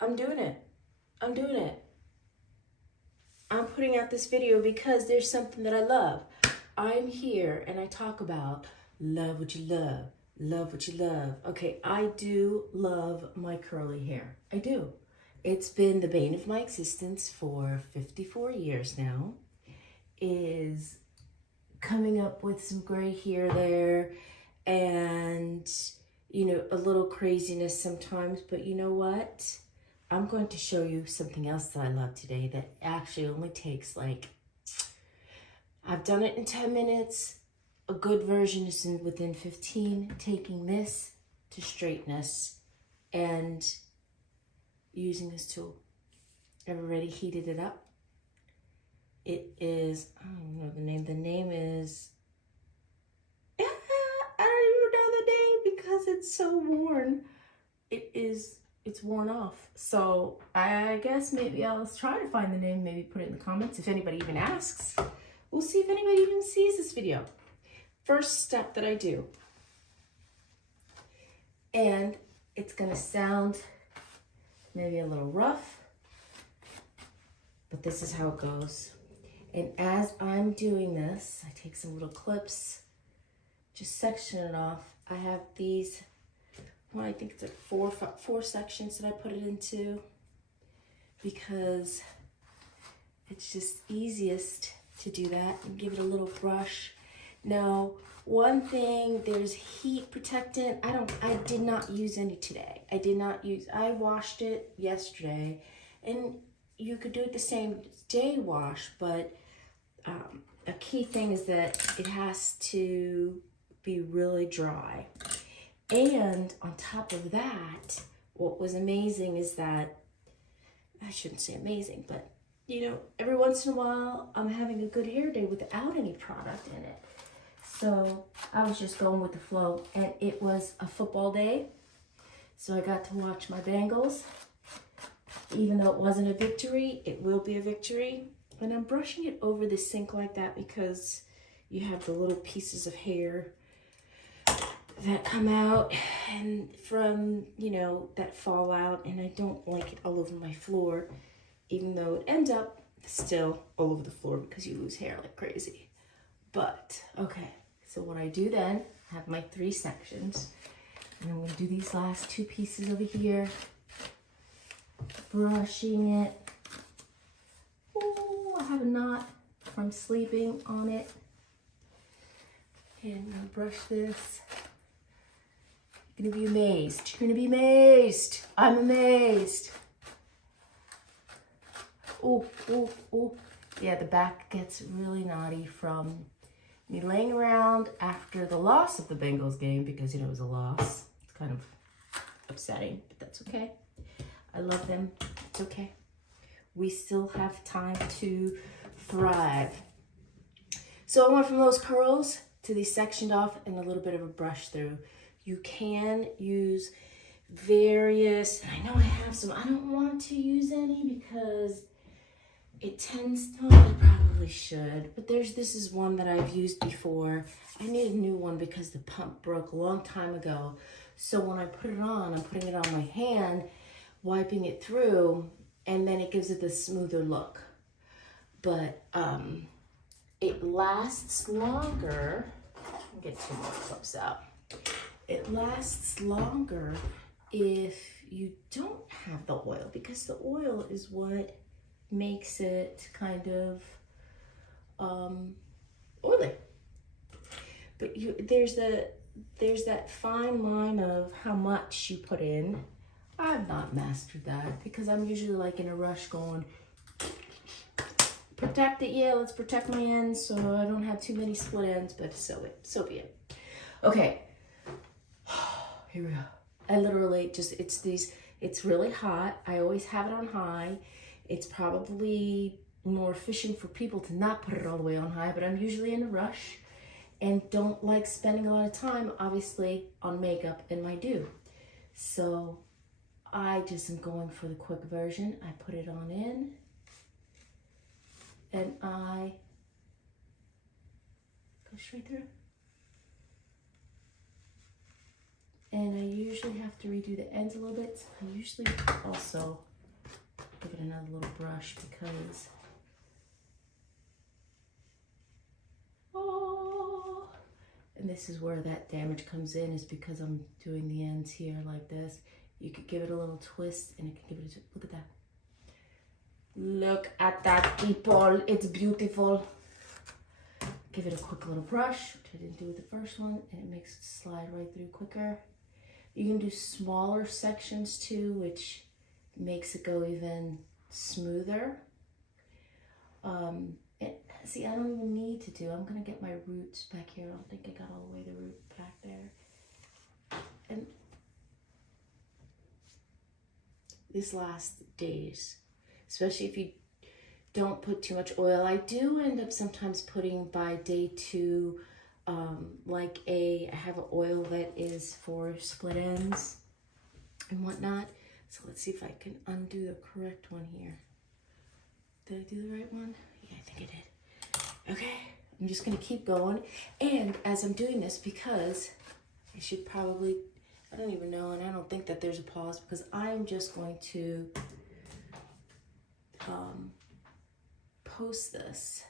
I'm doing it. I'm doing it. I'm putting out this video because there's something that I love. I'm here and I talk about love what you love. Love what you love. Okay, I do love my curly hair. I do. It's been the bane of my existence for 54 years now. Is coming up with some gray here there and, a little craziness sometimes. But you know what? I'm going to show you something else that I love today that actually only takes I've done it in 10 minutes. A good version is within 15, taking this to straightness and using this tool. I've already heated it up. It is, I don't know the name. The name is, I don't even know the name because it's so worn. It's worn off. So I guess maybe I'll try to find the name, maybe put it in the comments if anybody even asks. We'll see if anybody even sees this video. First step that I do, and it's gonna sound maybe a little rough, but this is how it goes. And as I'm doing this, I take some little clips, just section it off. I have these, I think it's like four sections that I put it into because it's just easiest to do that and give it a little brush. Now, one thing, there's heat protectant. I did not use any today. I washed it yesterday, and you could do it the same day wash, but a key thing is that it has to be really dry. And on top of that, what was amazing is that, I shouldn't say amazing, but every once in a while, I'm having a good hair day without any product in it. So I was just going with the flow, and it was a football day. So I got to watch my Bengals. Even though it wasn't a victory, it will be a victory. And I'm brushing it over the sink like that because you have the little pieces of hair that come out and from, that fall out, and I don't like it all over my floor, even though it ends up still all over the floor because you lose hair like crazy. But, okay, so what I do then, I have my 3 sections, and I'm gonna do these last 2 pieces over here, brushing it. Oh, I have a knot from sleeping on it. And I'm gonna brush this. You're gonna be amazed. You're gonna be amazed. I'm amazed. Oh, oh, oh. Yeah, the back gets really knotty from me laying around after the loss of the Bengals game because, it was a loss. It's kind of upsetting, but that's okay. I love them. It's okay. We still have time to thrive. So I went from those curls to these sectioned off and a little bit of a brush through. You can use various, and I know I have some. I don't want to use any because it tends, I probably should, but this is one that I've used before. I need a new one because the pump broke a long time ago. So when I put it on, I'm putting it on my hand, wiping it through, and then it gives it the smoother look. But it lasts longer. I'll get 2 more clips out. It lasts longer if you don't have the oil, because the oil is what makes it kind of oily. But there's that fine line of how much you put in. I've not mastered that because I'm usually like in a rush going, protect it, yeah, let's protect my ends so I don't have too many split ends, but so be it. Okay, here we go. I literally just, it's really hot. I always have it on high. It's probably more efficient for people to not put it all the way on high, but I'm usually in a rush and don't like spending a lot of time, obviously, on makeup and my do. So I just am going for the quick version. I put it on in, and I go straight through. And I usually have to redo the ends a little bit. So I usually also give it another little brush because, oh, and this is where that damage comes in, is because I'm doing the ends here like this. You could give it a little twist and it can give it a, look at that. Look at that, people, it's beautiful. Give it a quick little brush, which I didn't do with the first one, and it makes it slide right through quicker. You can do smaller sections too, which makes it go even smoother. See, I don't even need to do, I'm gonna get my roots back here. I don't think I got all the way the root back there. And this lasts days, especially if you don't put too much oil. I do end up sometimes putting by day 2, I have an oil that is for split ends and whatnot. So let's see if I can undo the correct one here. Did I do the right one? Yeah, I think I did. Okay, I'm just gonna keep going. And as I'm doing this, because I should probably, I don't even know, and I don't think that there's a pause, because I'm just going to post this.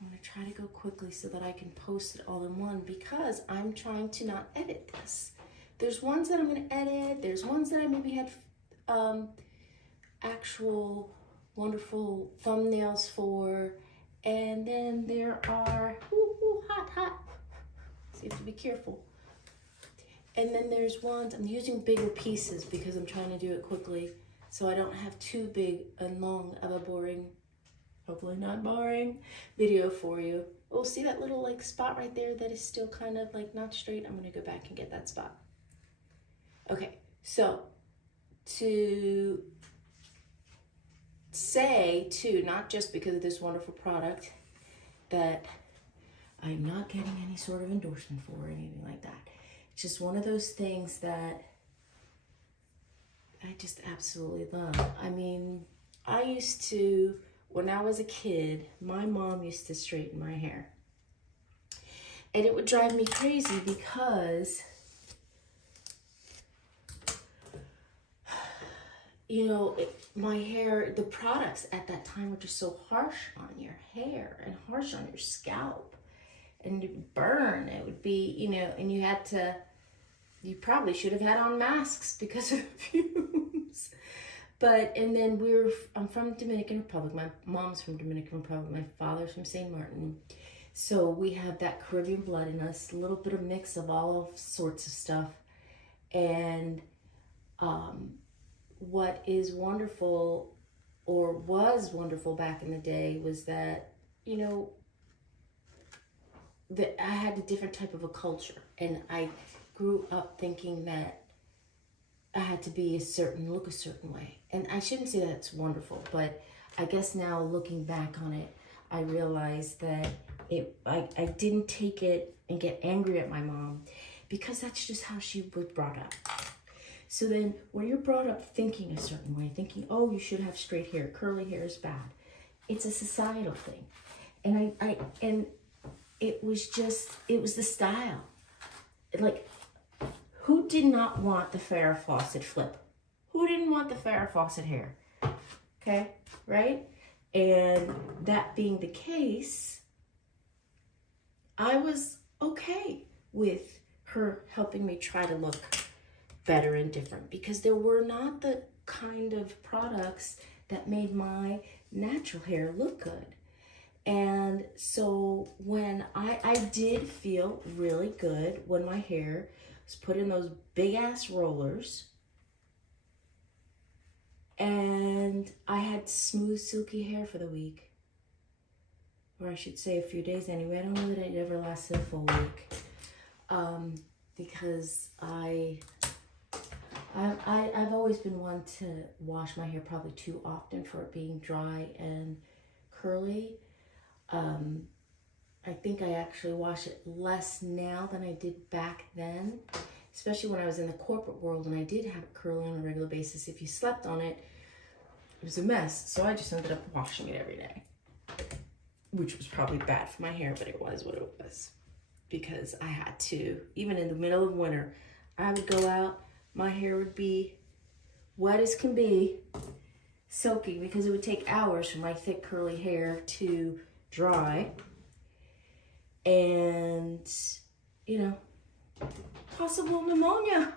I'm gonna try to go quickly so that I can post it all in one, because I'm trying to not edit this. There's ones that I'm gonna edit, there's ones that I maybe had actual wonderful thumbnails for, and then there are, hot. So you have to be careful. And then there's ones, I'm using bigger pieces because I'm trying to do it quickly, so I don't have too big and long of a boring, hopefully not boring, video for you. Oh, see that little like spot right there that is still kind of like not straight? I'm gonna go back and get that spot. Okay, so to say too, not just because of this wonderful product that I'm not getting any sort of endorsement for or anything like that. It's just one of those things that I just absolutely love. I mean, I used to, when I was a kid, my mom used to straighten my hair. And it would drive me crazy because, you know, my hair, the products at that time were just so harsh on your hair and harsh on your scalp. And it would burn. It would be, you know, and you had to, you probably should have had on masks because of fumes. But, and then I'm from Dominican Republic. My mom's from Dominican Republic. My father's from St. Martin. So we have that Caribbean blood in us, a little bit of mix of all sorts of stuff. And what is wonderful, or was wonderful back in the day, was that, you know, that I had a different type of a culture, and I grew up thinking that I had to be look a certain way. And I shouldn't say that's wonderful, but I guess now looking back on it, I realized that I didn't take it and get angry at my mom, because that's just how she was brought up. So then when you're brought up thinking a certain way, thinking, oh, you should have straight hair, curly hair is bad, it's a societal thing. And it was the style. Like, who did not want the Farrah Fawcett flip? Who didn't want the Farrah Fawcett hair? Okay, right? And that being the case, I was okay with her helping me try to look better and different, because there were not the kind of products that made my natural hair look good. And so when I did feel really good when my hair was put in those big ass rollers and I had smooth silky hair for the week, or I should say a few days anyway. I don't know that it ever lasted a full week, because I've always been one to wash my hair probably too often for it being dry and curly. I think I actually wash it less now than I did back then, especially when I was in the corporate world and I did have it curly on a regular basis. If you slept on it, it was a mess. So I just ended up washing it every day, which was probably bad for my hair, but it was what it was. because I had to. Even in the middle of winter, I would go out, my hair would be wet as can be, soaking, because it would take hours for my thick curly hair to dry. And, you know, possible pneumonia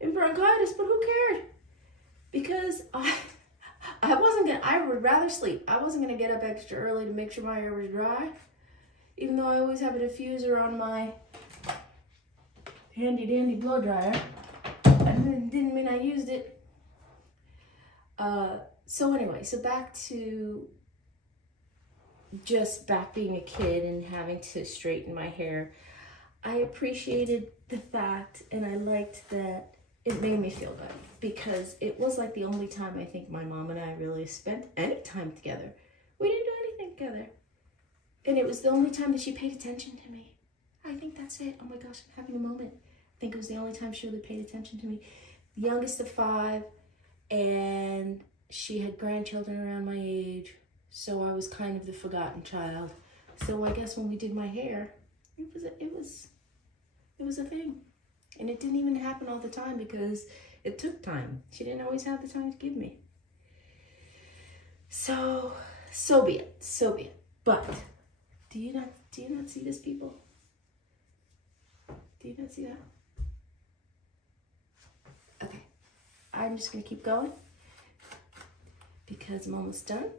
and bronchitis, but who cared? Because I would rather sleep. I wasn't gonna get up extra early to make sure my hair was dry, even though I always have a diffuser on my handy dandy blow dryer. And it didn't mean I used it. So anyway, so back being a kid and having to straighten my hair. I appreciated the fact, and I liked that it made me feel good, because it was like the only time I think my mom and I really spent any time together. We didn't do anything together. And it was the only time that she paid attention to me. I think that's it. Oh my gosh, I'm having a moment. I think it was the only time she really paid attention to me. The youngest of 5, and she had grandchildren around my age, so I was kind of the forgotten child. So I guess when we did my hair, it was a thing. And it didn't even happen all the time because it took time. She didn't always have the time to give me. So be it. But do you not see this, people? Do you not see that? Okay, I'm just gonna keep going because I'm almost done.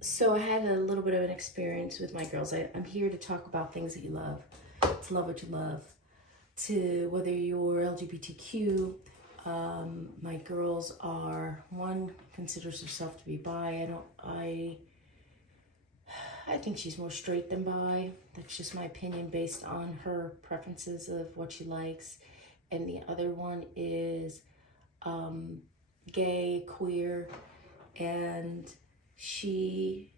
So I had a little bit of an experience with my girls. I'm here to talk about things that you love, to love what you love, to whether you're LGBTQ. My girls are, one considers herself to be bi. I think she's more straight than bi. That's just my opinion based on her preferences of what she likes. And the other one is gay, queer, and it's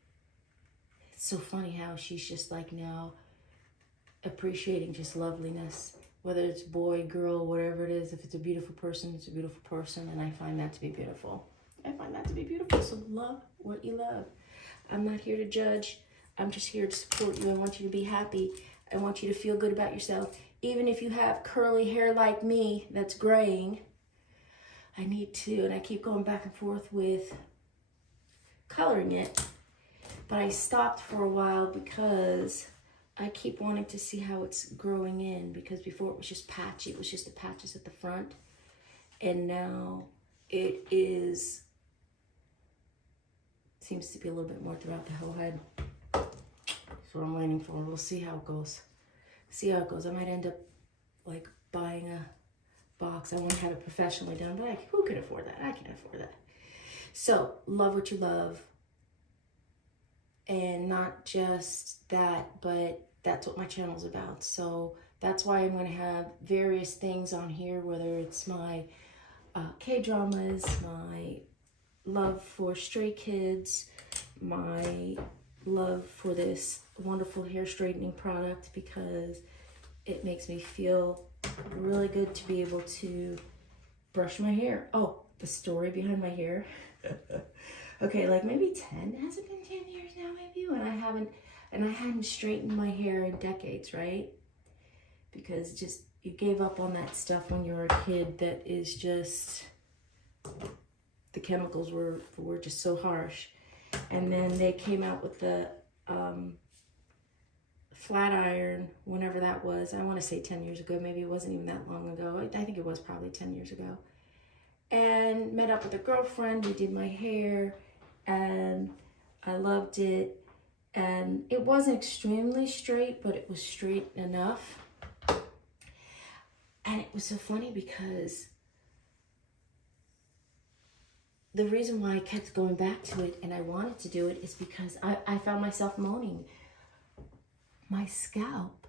so funny how she's just like now appreciating just loveliness, whether it's boy, girl, whatever it is. If it's a beautiful person, it's a beautiful person, and I find that to be beautiful. So love what you love. I'm not here to judge. I'm just here to support you. I want you to be happy. I want you to feel good about yourself. Even if you have curly hair like me that's graying, I need to, and I keep going back and forth with coloring it, but I stopped for a while because I keep wanting to see how it's growing in, because before it was just patchy. It was just the patches at the front, and now it seems to be a little bit more throughout the whole head. That's what I'm waiting for. We'll see how it goes. I might end up like buying a box. I want to have it professionally done, but who can afford that? I can't afford that. So love what you love, and not just that, but that's what my channel is about. So that's why I'm going to have various things on here, whether it's my K-dramas, my love for stray kids, my love for this wonderful hair straightening product, because it makes me feel really good to be able to brush my hair. Oh, the story behind my hair. Okay, like maybe 10, has it been 10 years now maybe, when I hadn't straightened my hair in decades, right? Because just, you gave up on that stuff when you were a kid. That is just, the chemicals were just so harsh. And then they came out with the flat iron, whenever that was. I want to say 10 years ago. Maybe it wasn't even that long ago. I think it was probably 10 years ago. And met up with a girlfriend. We did my hair, and I loved it. And it wasn't extremely straight, but it was straight enough. And it was so funny because the reason why I kept going back to it and I wanted to do it is because I found myself moaning. My scalp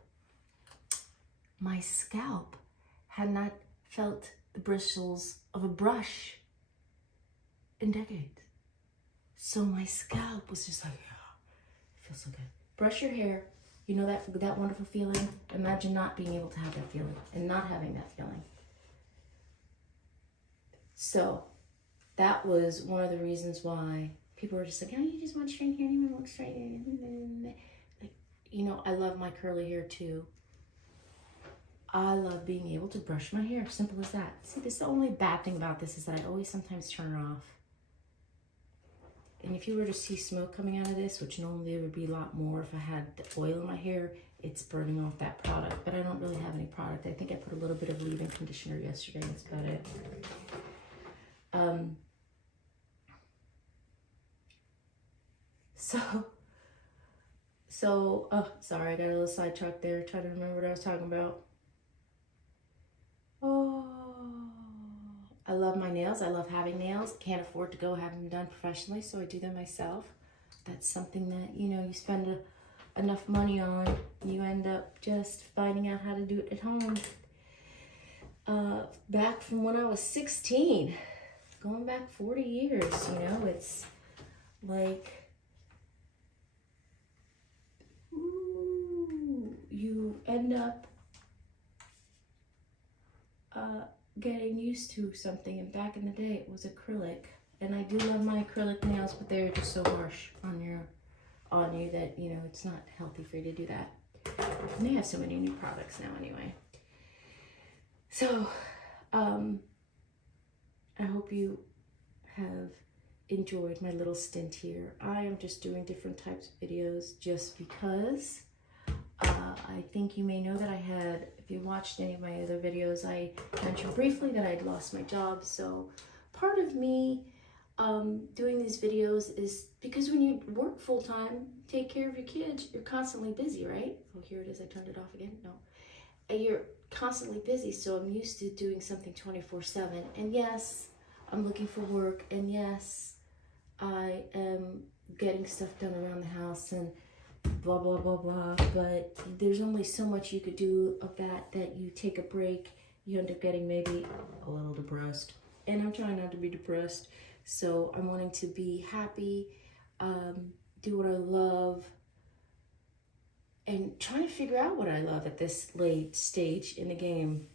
had not felt the bristles of a brush in decades. So my scalp was just like, it feels so good. Brush your hair. You know that wonderful feeling? Imagine not being able to have that feeling and not having that feeling. So that was one of the reasons why people are just like, oh, you just want straight hair, you want to look straight. Like, you know, I love my curly hair too. I love being able to brush my hair, simple as that. See, this is the only bad thing about this is that I always sometimes turn it off. And if you were to see smoke coming out of this, which normally there would be a lot more if I had the oil in my hair, it's burning off that product. But I don't really have any product. I think I put a little bit of leave-in conditioner yesterday. That's about it. Oh, sorry, I got a little sidetracked there. Trying to remember what I was talking about. Oh, I love my nails. I love having nails. Can't afford to go have them done professionally, so I do them myself. That's something that, you know, you spend enough money on, you end up just finding out how to do it at home. Back from when I was 16, going back 40 years, you know, it's like, ooh, you end up getting used to something. And back in the day, it was acrylic. And I do love my acrylic nails, but they're just so harsh on you that, you know, it's not healthy for you to do that. And they have so many new products now anyway. So, I hope you have enjoyed my little stint here. I am just doing different types of videos just because I think you may know that I had, if you watched any of my other videos, I mentioned briefly that I'd lost my job. So part of me doing these videos is because when you work full-time, take care of your kids, you're constantly busy, right? Oh, here it is. I turned it off again. No. You're constantly busy, so I'm used to doing something 24/7. And yes, I'm looking for work, and yes, I am getting stuff done around the house and blah, blah, blah, blah. But there's only so much you could do of that you take a break, you end up getting maybe a little depressed. And I'm trying not to be depressed. So I'm wanting to be happy, do what I love, and trying to figure out what I love at this late stage in the game.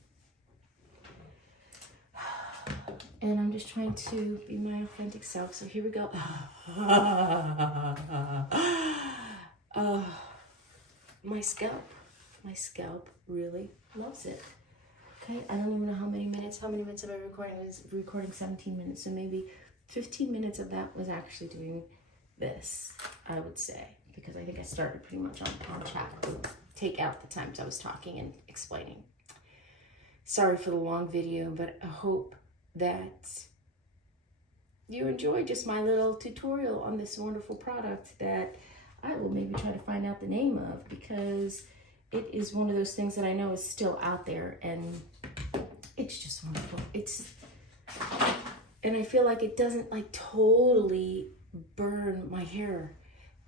And I'm just trying to be my authentic self. So here we go. My scalp really loves it. Okay, I don't even know how many minutes have I recording? I was recording 17 minutes, so maybe 15 minutes of that was actually doing this, I would say, because I think I started pretty much on chat. Take out the times I was talking and explaining. Sorry for the long video, but I hope that you enjoyed just my little tutorial on this wonderful product that I will maybe try to find out the name of, because it is one of those things that I know is still out there, and it's just wonderful. And I feel like it doesn't like totally burn my hair,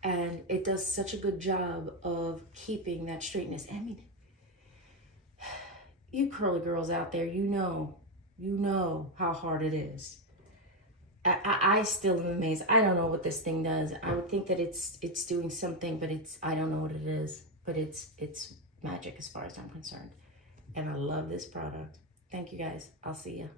and it does such a good job of keeping that straightness. I mean, you curly girls out there, you know how hard it is. I still am amazed. I don't know what this thing does. I would think that it's doing something, but I don't know what it is. But it's magic as far as I'm concerned. And I love this product. Thank you guys. I'll see you.